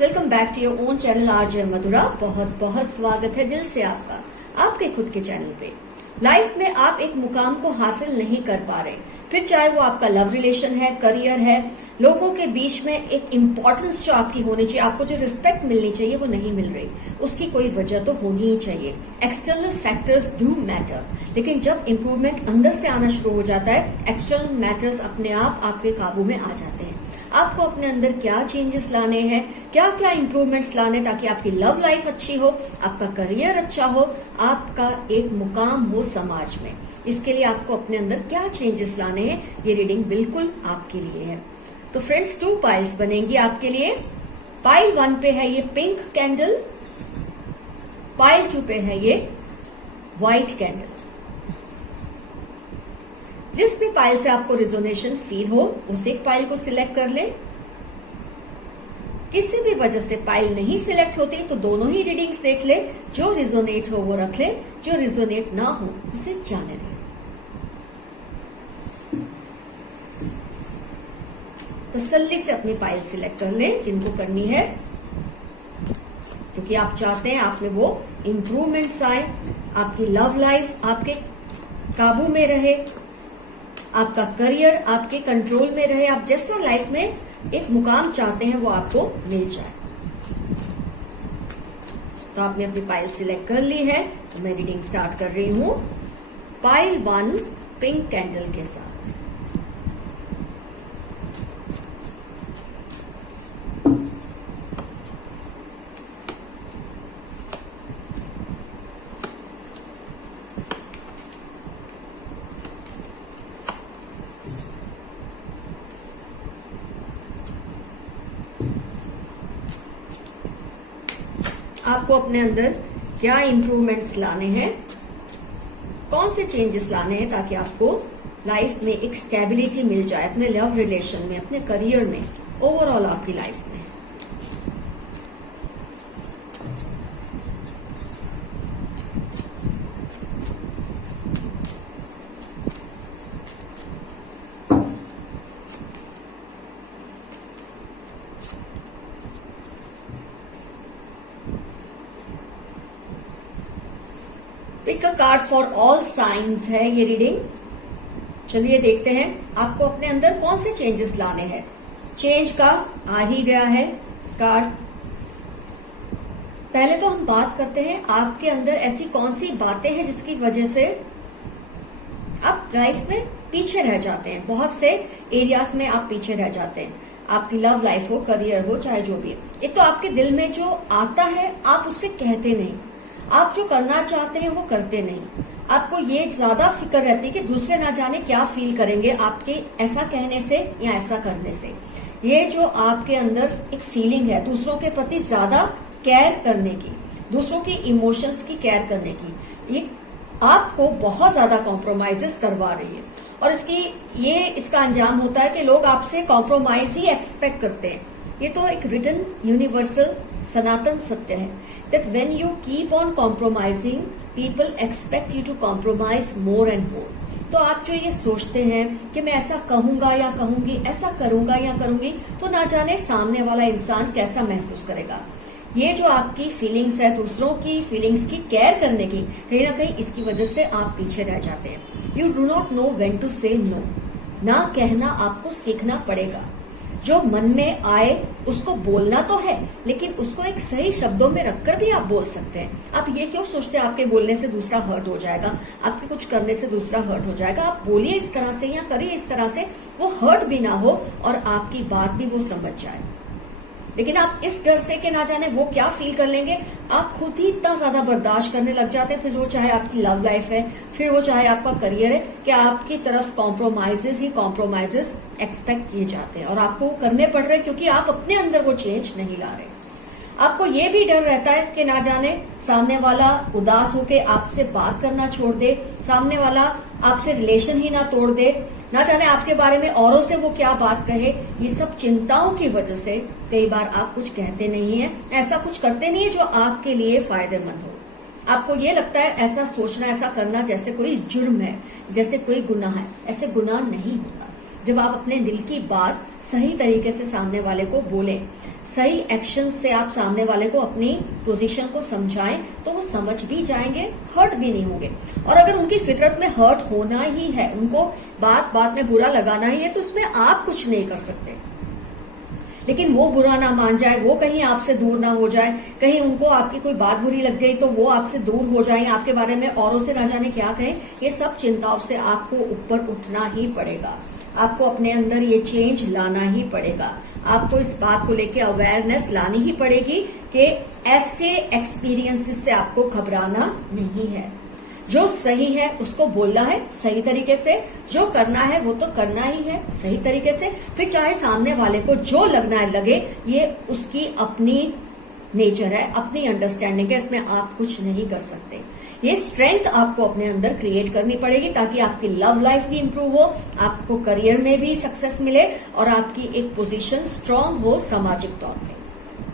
Welcome back to your own channel RJ Madhura. बहुत बहुत स्वागत है दिल से आपका आपके खुद के चैनल पे। लाइफ में आप एक मुकाम को हासिल नहीं कर पा रहे, फिर चाहे वो आपका लव रिलेशन है, करियर है, लोगों के बीच में एक इम्पोर्टेंस जो आपकी होनी चाहिए, आपको जो रिस्पेक्ट मिलनी चाहिए वो नहीं मिल रही, उसकी कोई वजह तो होनी ही चाहिए। एक्सटर्नल फैक्टर्स डू मैटर, लेकिन जब इम्प्रूवमेंट अंदर से आना शुरू हो जाता है, एक्सटर्नल मैटर्स अपने आप आपके काबू में आ जाते हैं। आपको अपने अंदर क्या चेंजेस लाने हैं, क्या क्या इंप्रूवमेंट्स लाने ताकि आपकी लव लाइफ अच्छी हो, आपका करियर अच्छा हो, आपका एक मुकाम हो समाज में। इसके लिए आपको अपने अंदर क्या चेंजेस लाने हैं, ये रीडिंग बिल्कुल आपके लिए है। तो फ्रेंड्स, 2 पाइल्स बनेंगी आपके लिए। पाइल 1 पे है ये पिंक कैंडल, पाइल 2 पे है ये व्हाइट कैंडल। जिस भी पाइल से आपको रिजोनेशन फील हो उस एक पाइल को सिलेक्ट कर ले। किसी भी वजह से पाइल नहीं सिलेक्ट होती तो दोनों ही रीडिंग्स देख ले। जो रिजोनेट हो वो रख ले, जो रिजोनेट ना हो उसे जाने दे। तसल्ली से अपनी पाइल सिलेक्ट कर ले जिनको करनी है, क्योंकि आप चाहते हैं आप में वो इंप्रूवमेंट्स आए, आपकी लव लाइफ आपके काबू में रहे, आपका करियर आपके कंट्रोल में रहे, आप जैसा लाइफ में एक मुकाम चाहते हैं वो आपको मिल जाए। तो आपने अपनी पाइल सिलेक्ट कर ली है, तो मैं रीडिंग स्टार्ट कर रही हूं। पाइल 1 पिंक कैंडल के साथ। आपको अपने अंदर क्या इंप्रूवमेंट्स लाने हैं, कौन से चेंजेस लाने हैं ताकि आपको लाइफ में एक स्टेबिलिटी मिल जाए, अपने लव रिलेशन में, अपने करियर में, ओवरऑल आपकी लाइफ में। Pick a card for all signs है ये रीडिंग। चलिए देखते हैं आपको अपने अंदर कौन से चेंजेस लाने हैं। चेंज का आ ही गया है कार्ड। पहले तो हम बात करते हैं आपके अंदर ऐसी कौन सी बातें हैं जिसकी वजह से आप लाइफ में पीछे रह जाते हैं। बहुत से एरियाज में आप पीछे रह जाते हैं, आपकी लव लाइफ हो, करियर हो, चाहे जो भी है। एक तो आपके दिल में जो आता है आप उससे कहते नहीं, आप जो करना चाहते हैं वो करते नहीं। आपको ये ज्यादा फिक्र रहती है कि दूसरे ना जाने क्या फील करेंगे आपके ऐसा कहने से या ऐसा करने से। ये जो आपके अंदर एक फीलिंग है दूसरों के प्रति ज्यादा केयर करने की, दूसरों की इमोशंस की केयर करने की, ये आपको बहुत ज्यादा कॉम्प्रोमाइजेस करवा रही है। और इसका अंजाम होता है कि लोग आपसे कॉम्प्रोमाइज ही एक्सपेक्ट करते हैं। ये तो एक रिटन यूनिवर्सल सनातन सत्य है that when you keep on compromising, people expect you to compromise more and more। तो आप जो ये सोचते हैं कि मैं ऐसा कहूंगा या कहूंगी, ऐसा करूंगा या करूंगी, तो ना जाने सामने वाला इंसान कैसा महसूस करेगा। ये जो आपकी फीलिंग्स है दूसरों की फीलिंग्स की केयर करने की, कहीं ना कहीं इसकी वजह से आप पीछे रह जाते हैं। You do not know when to say no. ना कहना आपको सीखना पड़ेगा। जो मन में आए उसको बोलना तो है, लेकिन उसको एक सही शब्दों में रखकर भी आप बोल सकते हैं। आप ये क्यों सोचते हैं आपके बोलने से दूसरा हर्ट हो जाएगा, आपके कुछ करने से दूसरा हर्ट हो जाएगा। आप बोलिए इस तरह से या करिए इस तरह से वो हर्ट भी ना हो और आपकी बात भी वो समझ जाए। लेकिन आप इस डर से कि ना जाने वो क्या फील कर लेंगे, आप खुद ही इतना ज्यादा बर्दाश्त करने लग जाते हैं। फिर वो चाहे आपकी लव लाइफ है, फिर वो चाहे आपका करियर है, कि आपकी तरफ कॉम्प्रोमाइजेस ही कॉम्प्रोमाइजेस एक्सपेक्ट किए जाते हैं और आपको करने पड़ रहे हैं क्योंकि आप अपने अंदर वो चेंज नहीं ला रहे। आपको ये भी डर रहता है कि ना जाने सामने वाला उदास होके आपसे बात करना छोड़ दे, सामने वाला आपसे रिलेशन ही ना तोड़ दे, ना जाने आपके बारे में औरों से वो क्या बात कहे। ये सब चिंताओं की वजह से कई बार आप कुछ कहते नहीं है, ऐसा कुछ करते नहीं है जो आपके लिए फायदेमंद हो। आपको ये लगता है ऐसा सोचना, ऐसा करना जैसे कोई जुर्म है, जैसे कोई गुनाह है। ऐसे गुनाह नहीं होता। जब आप अपने दिल की बात सही तरीके से सामने वाले को बोलें, सही एक्शन से आप सामने वाले को अपनी पोजीशन को समझाएं, तो वो समझ भी जाएंगे, हर्ट भी नहीं होंगे। और अगर उनकी फितरत में हर्ट होना ही है, उनको बात बात में बुरा लगाना ही है, तो उसमें आप कुछ नहीं कर सकते। लेकिन वो बुरा ना मान जाए, वो कहीं आपसे दूर ना हो जाए, कहीं उनको आपकी कोई बात बुरी लग गई तो वो आपसे दूर हो जाए, आपके बारे में औरों से ना जाने क्या कहें, ये सब चिंताओं से आपको ऊपर उठना ही पड़ेगा। आपको अपने अंदर ये चेंज लाना ही पड़ेगा। आपको इस बात को लेकर अवेयरनेस लानी ही पड़ेगी कि ऐसे एक्सपीरियंसेस से आपको घबराना नहीं है। जो सही है उसको बोलना है सही तरीके से, जो करना है वो तो करना ही है सही तरीके से। फिर चाहे सामने वाले को जो लगना है लगे, ये उसकी अपनी नेचर है, अपनी अंडरस्टैंडिंग है, इसमें आप कुछ नहीं कर सकते। ये स्ट्रेंथ आपको अपने अंदर क्रिएट करनी पड़ेगी ताकि आपकी लव लाइफ भी इंप्रूव हो, आपको करियर में भी सक्सेस मिले और आपकी एक पोजीशन स्ट्रांग हो सामाजिक तौर पे।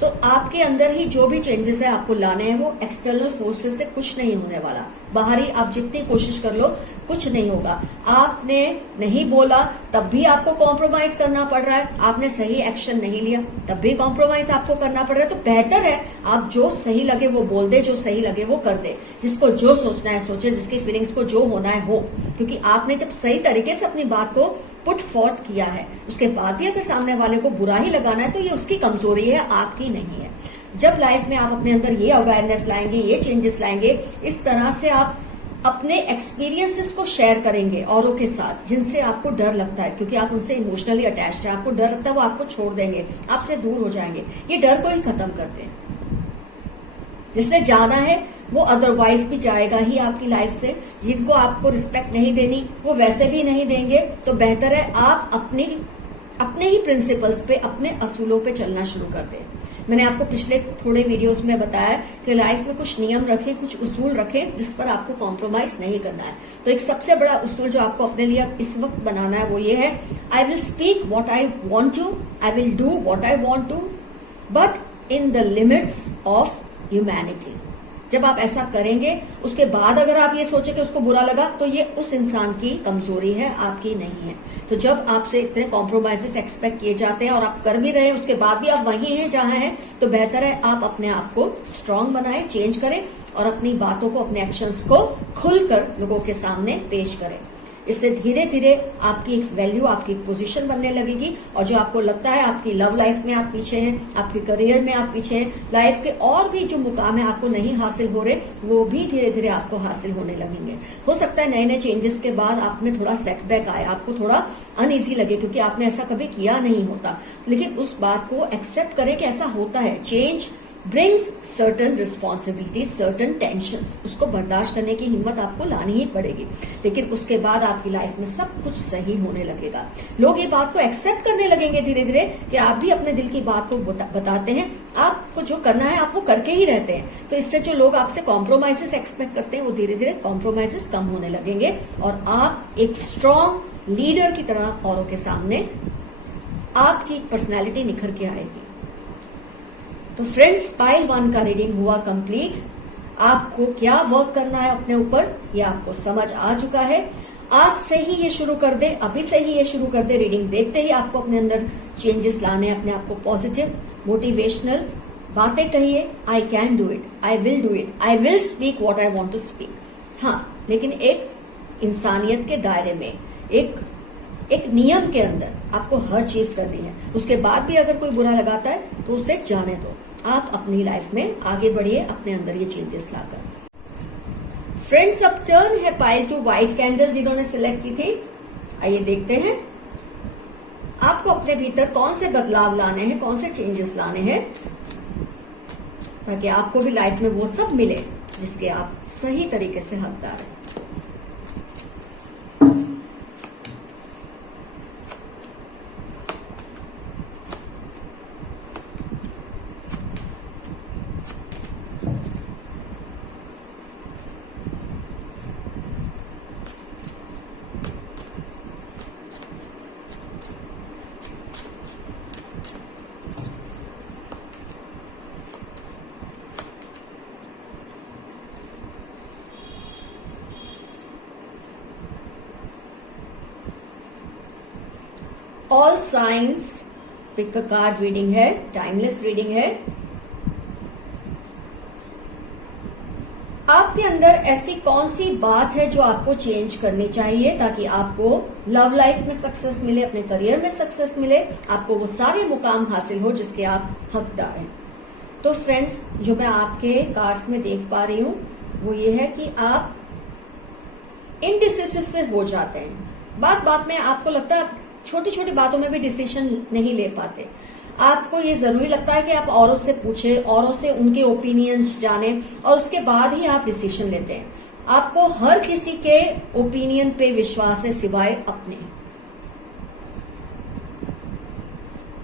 तो आपके अंदर ही जो भी चेंजेस है आपको लाने हैं, वो एक्सटर्नल फोर्सेस से कुछ नहीं होने वाला। बाहरी आप जितनी कोशिश कर लो कुछ नहीं होगा। आपने नहीं बोला तब भी आपको कॉम्प्रोमाइज करना पड़ रहा है, आपने सही एक्शन नहीं लिया तब भी कॉम्प्रोमाइज आपको करना पड़ रहा है। तो बेहतर है आप जो सही लगे वो बोल दे, जो सही लगे वो कर दे, जिसको जो सोचना है सोचे, जिसकी फीलिंग्स को जो होना है हो। क्योंकि आपने जब सही तरीके से अपनी बात को पुट फोर्थ किया है, उसके बाद भी अगर सामने वाले को बुरा ही लगाना है तो ये उसकी कमजोरी है, आपकी नहीं है। जब लाइफ में आप अपने अंदर ये अवेयरनेस लाएंगे, ये चेंजेस लाएंगे, इस तरह से आप अपने एक्सपीरियंसेस को शेयर करेंगे औरों के साथ जिनसे आपको डर लगता है, क्योंकि आप उनसे इमोशनली अटैच्ड है, आपको डर लगता है वो आपको छोड़ देंगे, आपसे दूर हो जाएंगे। ये डर को ही खत्म करते हैं। जिसने जाना है वो अदरवाइज भी जाएगा ही आपकी लाइफ से। जिनको आपको रिस्पेक्ट नहीं देनी वो वैसे भी नहीं देंगे। तो बेहतर है आप अपने ही प्रिंसिपल्स पे, अपने असूलों पे चलना शुरू कर दें। मैंने आपको पिछले थोड़े वीडियोस में बताया कि लाइफ में कुछ नियम रखें, कुछ उसूल रखें जिस पर आपको कॉम्प्रोमाइज नहीं करना है। तो एक सबसे बड़ा उसूल जो आपको अपने लिए इस वक्त बनाना है वो ये है, I will speak what I want to, I will do what I want to, but in the limits of humanity. जब आप ऐसा करेंगे उसके बाद अगर आप ये सोचे कि उसको बुरा लगा, तो ये उस इंसान की कमजोरी है, आपकी नहीं है। तो जब आपसे इतने कॉम्प्रोमाइजेस एक्सपेक्ट किए जाते हैं और आप कर भी रहे हैं, उसके बाद भी आप वहीं हैं जहां हैं, तो बेहतर है आप अपने आप को स्ट्रांग बनाएं, चेंज करें और अपनी बातों को, अपने एक्शंस को खुलकर लोगों के सामने पेश करें। इससे धीरे धीरे आपकी एक वैल्यू, आपकी एक पोजीशन बनने लगेगी। और जो आपको लगता है आपकी लव लाइफ में आप पीछे हैं, आपके करियर में आप पीछे हैं, लाइफ के और भी जो मुकाम है आपको नहीं हासिल हो रहे, वो भी धीरे धीरे आपको हासिल होने लगेंगे। हो सकता है नए नए चेंजेस के बाद आप में थोड़ा सेटबैक आए, आपको थोड़ा अनईजी लगे क्योंकि आपने ऐसा कभी किया नहीं होता, लेकिन उस बात को एक्सेप्ट करें कि ऐसा होता है। Change brings certain responsibilities, certain tensions, उसको बर्दाश्त करने की हिम्मत आपको लानी ही पड़ेगी। लेकिन उसके बाद आपकी लाइफ में सब कुछ सही होने लगेगा। लोग ये बात को एक्सेप्ट करने लगेंगे धीरे धीरे कि आप भी अपने दिल की बात को बताते हैं, आपको जो करना है आप वो करके ही रहते हैं। तो इससे जो लोग आपसे कॉम्प्रोमाइजेस एक्सपेक्ट करते हैं वो धीरे धीरे कॉम्प्रोमाइजेस कम होने लगेंगे और आप एक स्ट्रांग लीडर की तरह औरों के सामने आपकी पर्सनैलिटी निखर के आएगी। तो फ्रेंड्स, पाइल 1 का रीडिंग हुआ कंप्लीट। आपको क्या वर्क करना है अपने ऊपर ये आपको समझ आ चुका है। आज से ही ये शुरू कर दे, अभी से ही ये शुरू कर दे। रीडिंग देखते ही आपको अपने अंदर चेंजेस लाने हैं, अपने आप को पॉजिटिव मोटिवेशनल बातें कहिए। I can do it, I will do it, I will speak what I want to speak. हाँ, लेकिन एक इंसानियत के दायरे में, एक नियम के अंदर आपको हर चीज करनी है। उसके बाद भी अगर कोई बुरा लगाता है तो उसे जाने दो। आप अपनी लाइफ में आगे बढ़िए अपने अंदर ये चेंजेस लाकर। फ्रेंड्स, अब टर्न है पाइल 2 व्हाइट कैंडल जिन्होंने सिलेक्ट की थी। आइए देखते हैं आपको अपने भीतर कौन से बदलाव लाने हैं, कौन से चेंजेस लाने हैं, ताकि आपको भी लाइफ में वो सब मिले जिसके आप सही तरीके से हकदार हैं। All signs pick a card reading है, टाइमलेस रीडिंग है। आपके अंदर ऐसी कौन सी बात है जो आपको चेंज करनी चाहिए ताकि आपको लव लाइफ में सक्सेस मिले, अपने करियर में सक्सेस मिले, आपको वो सारे मुकाम हासिल हो जिसके आप हकदार हैं। तो फ्रेंड्स, जो मैं आपके कार्ड्स में देख पा रही हूं वो ये है कि आप इनडिसिसिव से हो जाते हैं। बात बात में आपको लगता है छोटी छोटी बातों में भी डिसीजन नहीं ले पाते। आपको ये जरूरी लगता है कि आप औरों से पूछें, औरों से उनके ओपिनियंस जाने और उसके बाद ही आप डिसीजन लेते हैं। आपको हर किसी के ओपिनियन पे विश्वास है सिवाय अपने।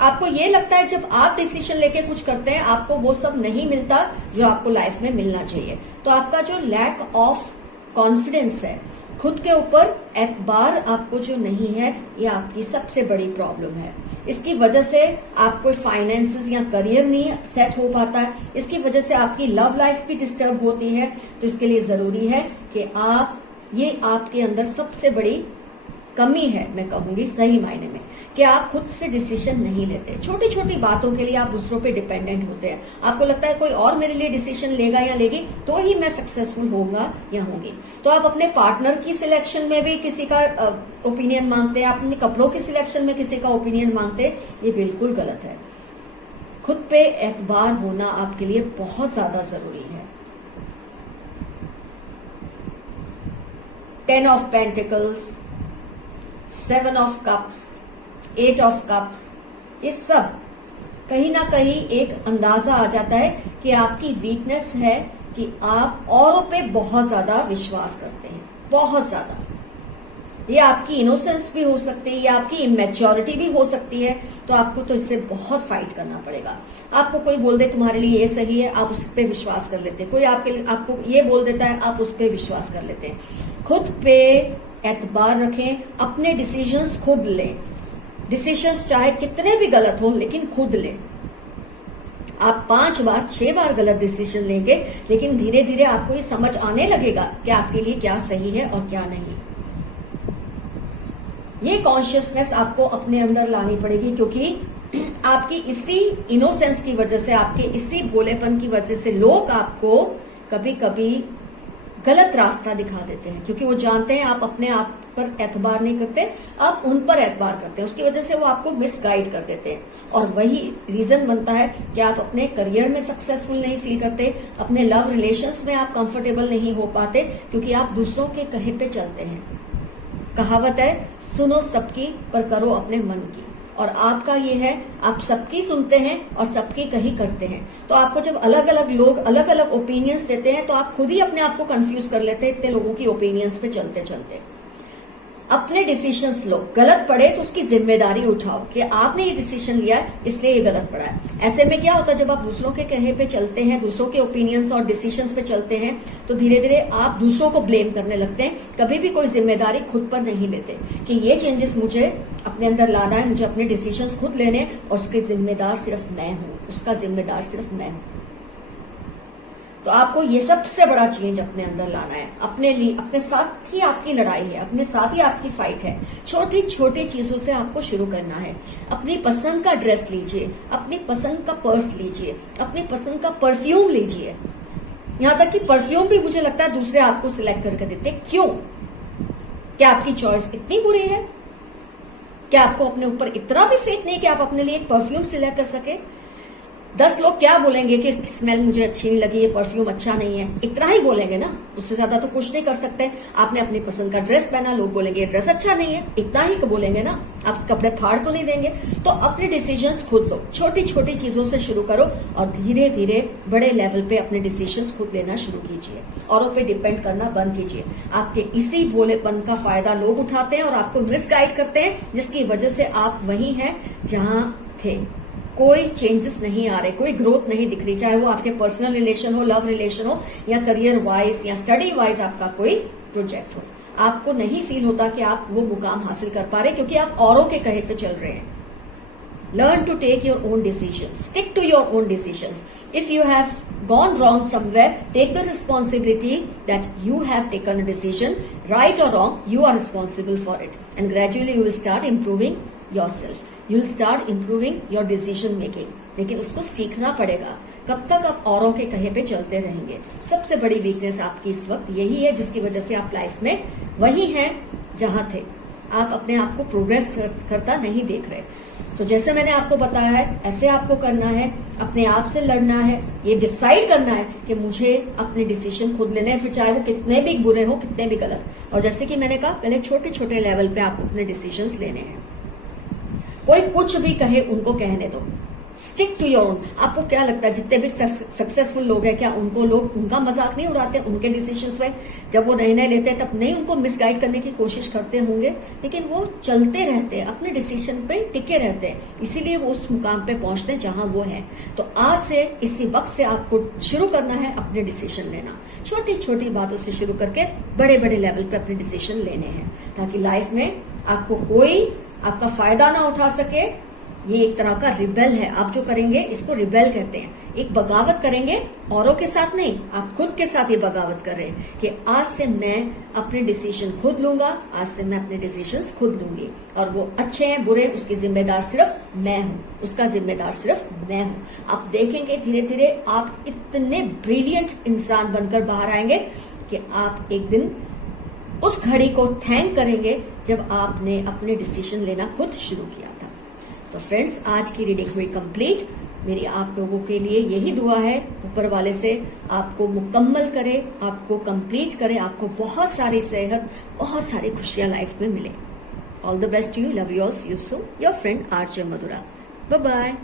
आपको ये लगता है जब आप डिसीजन लेके कुछ करते हैं आपको वो सब नहीं मिलता जो आपको लाइफ में मिलना चाहिए। तो आपका जो लैक ऑफ कॉन्फिडेंस है, खुद के ऊपर एतबार आपको जो नहीं है, ये आपकी सबसे बड़ी प्रॉब्लम है। इसकी वजह से आपको फाइनेंसेस या करियर नहीं सेट हो पाता है। इसकी वजह से आपकी लव लाइफ भी डिस्टर्ब होती है। तो इसके लिए जरूरी है कि ये आपके अंदर सबसे बड़ी कमी है, मैं कहूंगी सही मायने में, कि आप खुद से डिसीजन नहीं लेते। छोटी छोटी बातों के लिए आप दूसरों पे डिपेंडेंट होते हैं। आपको लगता है कोई और मेरे लिए डिसीजन लेगा या लेगी तो ही मैं सक्सेसफुल होऊंगा या होंगी। तो आप अपने पार्टनर की सिलेक्शन में भी किसी का ओपिनियन मांगते हैं, अपने कपड़ों की सिलेक्शन में किसी का ओपिनियन मांगते हैं, ये बिल्कुल गलत है। खुद पे एतबार होना आपके लिए बहुत ज्यादा जरूरी है। 10 of pentacles, 7 of cups, 8 of cups, ये सब कहीं ना कहीं एक अंदाजा आ जाता है कि आपकी वीकनेस है कि आप औरों पे बहुत ज्यादा विश्वास करते हैं, बहुत ज्यादा। ये आपकी इनोसेंस भी हो सकती है, ये आपकी इमेच्योरिटी भी हो सकती है। तो आपको तो इससे बहुत फाइट करना पड़ेगा। आपको कोई बोल दे तुम्हारे लिए ये सही है, आप उस पर विश्वास कर लेते हैं। कोई आपको ये बोल देता है, आप उस पर विश्वास कर लेते हैं। खुद पे एतबार रखें, अपने डिसीजंस खुद लें। डिसीजंस चाहे कितने भी गलत हो लेकिन खुद लें। आप 5 बार 6 बार गलत डिसीजन लेंगे लेकिन धीरे धीरे आपको ये समझ आने लगेगा कि आपके लिए क्या सही है और क्या नहीं। ये कॉन्शियसनेस आपको अपने अंदर लानी पड़ेगी, क्योंकि आपकी इसी इनोसेंस की वजह से, आपके इसी भोलेपन की वजह से लोग आपको कभी कभी गलत रास्ता दिखा देते हैं, क्योंकि वो जानते हैं आप अपने आप पर एतबार नहीं करते, आप उन पर एतबार करते हैं। उसकी वजह से वो आपको मिसगाइड कर देते हैं और वही रीजन बनता है कि आप अपने करियर में सक्सेसफुल नहीं फील करते, अपने लव रिलेशंस में आप कंफर्टेबल नहीं हो पाते, क्योंकि आप दूसरों के कहे पे चलते हैं। कहावत है, सुनो सबकी पर करो अपने मन की। और आपका ये है, आप सबकी सुनते हैं और सबकी कही करते हैं। तो आपको जब अलग अलग लोग अलग अलग ओपिनियंस देते हैं तो आप खुद ही अपने आप को कंफ्यूज कर लेते हैं इतने लोगों की ओपिनियंस पे चलते चलते। अपने डिसीजंस लो, गलत पड़े तो उसकी जिम्मेदारी उठाओ कि आपने ये डिसीजन लिया इसलिए ये गलत पड़ा है। ऐसे में क्या होता है, जब आप दूसरों के कहे पे चलते हैं, दूसरों के ओपिनियंस और डिसीजंस पे चलते हैं, तो धीरे धीरे आप दूसरों को ब्लेम करने लगते हैं। कभी भी कोई जिम्मेदारी खुद पर नहीं लेते कि ये चेंजेस मुझे अपने अंदर लाना है, मुझे अपने डिसीजंस खुद लेने, और उसके जिम्मेदार सिर्फ मैं हूं, उसका जिम्मेदार सिर्फ मैं हूं। तो आपको ये सबसे बड़ा चेंज अपने अंदर लाना है। अपने लिए, अपने साथ ही आपकी लड़ाई है, अपने साथ ही आपकी फाइट है। छोटी छोटी चीजों से आपको शुरू करना है। अपनी पसंद का ड्रेस लीजिए, अपनी पसंद का पर्स लीजिए, अपनी पसंद का परफ्यूम लीजिए। यहां तक कि परफ्यूम भी मुझे लगता है दूसरे आपको सिलेक्ट करके देते। क्यों? क्या आपकी चॉइस इतनी बुरी है? क्या आपको अपने ऊपर इतना भी फेथ नहीं कि आप अपने लिए एक परफ्यूम सिलेक्ट कर सके? 10 लोग क्या बोलेंगे कि इसकी स्मेल मुझे अच्छी नहीं लगी, ये परफ्यूम अच्छा नहीं है, इतना ही बोलेंगे ना, उससे ज्यादा तो कुछ नहीं कर सकते। आपने अपनी पसंद का ड्रेस पहना, लोग बोलेंगे ड्रेस अच्छा नहीं है, इतना ही बोलेंगे ना, आप कपड़े फाड़ तो नहीं देंगे। तो अपने डिसीजंस खुद लो, छोटी छोटी चीजों से शुरू करो और धीरे धीरे बड़े लेवल पे अपने डिसीजंस खुद लेना शुरू कीजिए। औरों पे डिपेंड करना बंद कीजिए। आपके इसी भोलेपन का फायदा लोग उठाते हैं और आपको मिसगाइड करते हैं, जिसकी वजह से आप वही हैं जहां थे। कोई चेंजेस नहीं आ रहे, कोई ग्रोथ नहीं दिख रही, चाहे वो आपके पर्सनल रिलेशन हो, लव रिलेशन हो, या करियर वाइज या स्टडी वाइज आपका कोई प्रोजेक्ट हो। आपको नहीं फील होता कि आप वो मुकाम हासिल कर पा रहे, क्योंकि आप औरों के कहे पे चल रहे हैं। Learn to take your own decisions. Stick to your own decisions. If you have gone wrong somewhere, take the responsibility that you have taken a decision, right or wrong, you are responsible for it. And gradually you will start improving yourself, you will start improving your decision making. लेकिन उसको सीखना पड़ेगा। कब तक आप औरों के कहे पे चलते रहेंगे? सबसे बड़ी वीकनेस आपकी इस वक्त यही है, जिसकी वजह से आप लाइफ में वही हैं जहां थे। आप अपने आप को प्रोग्रेस करता नहीं देख रहे। तो जैसे मैंने आपको बताया है, ऐसे आपको करना है, अपने आप से लड़ना है, ये डिसाइड करना है कि मुझे अपने डिसीजन खुद लेने हैं, फिर चाहे वो कितने भी बुरे हो, कितने भी गलत। और जैसे कि मैंने कहा, पहले छोटे छोटे लेवल पे आपको अपने डिसीजंस लेने हैं। कोई कुछ भी कहे उनको कहने दो, स्टिक टू योर ओन। आपको क्या लगता है जितने भी सक्सेसफुल लोग हैं, क्या उनको लोग उनका मजाक नहीं उड़ाते उनके डिसीजंस में? जब वो निर्णय लेते हैं तब नहीं उनको मिसगाइड करने की कोशिश करते होंगे, लेकिन वो चलते रहते हैं, अपने डिसीजन पे टिके रहते हैं, इसीलिए वो उस मुकाम पे पहुंचते हैं जहां वो है। तो आज से, इसी वक्त से आपको शुरू करना है अपने डिसीजन लेना। छोटी छोटी बातों से शुरू करके बड़े बड़े लेवल पे अपने डिसीजन लेने हैं, ताकि लाइफ में आपको कोई आपका फायदा ना उठा सके। ये एक तरह का रिबेल है। आप जो करेंगे इसको रिबेल कहते हैं। एक बगावत करेंगे, औरों के साथ नहीं, आप खुद के साथ ये बगावत कर रहे हैं कि आज से मैं अपने डिसीजन खुद लूंगा, आज से मैं अपने डिसीजंस खुद लूंगी, और वो अच्छे हैं बुरे उसकी जिम्मेदार सिर्फ मैं हूं, उसका जिम्मेदार सिर्फ मैं हूं। आप देखेंगे धीरे धीरे आप इतने ब्रिलियंट इंसान बनकर बाहर आएंगे कि आप एक दिन उस घड़ी को थैंक करेंगे जब आपने अपने डिसीजन लेना खुद शुरू किया था। तो फ्रेंड्स, आज की रीडिंग हुई कंप्लीट। मेरी आप लोगों के लिए यही दुआ है ऊपर वाले से, आपको मुकम्मल करे, आपको कंप्लीट करे, आपको बहुत सारी सेहत, बहुत सारी खुशियां लाइफ में मिले। All the best to you, love you all, see you soon, your friend RJ Madhura. Bye bye.